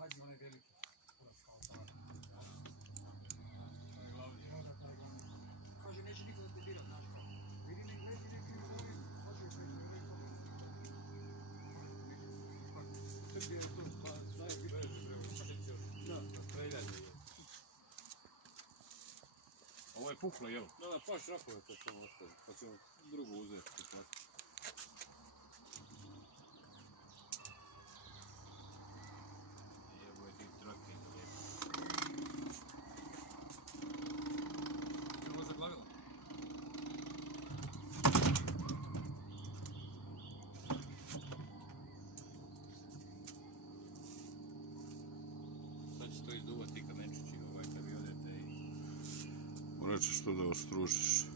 sad je onaj veliki kurac kao tako. I onda taj glavni. Kaže, neće niko da te biram, znaš kao. Vidi mi gledi neki ljudi, hoće li se neki ljudi. Srbije je to, pa daje biti. Da, streljanje je. Ovo je puklo, jel? Da, pa šrapove to samo ostaje, pa ćemo drugu uzeti. Evo je ti trake. Je ovo zaglavilo? Sad će to izduvati kamenčići kad vi odete i... Morat ćeš to da ostružiš.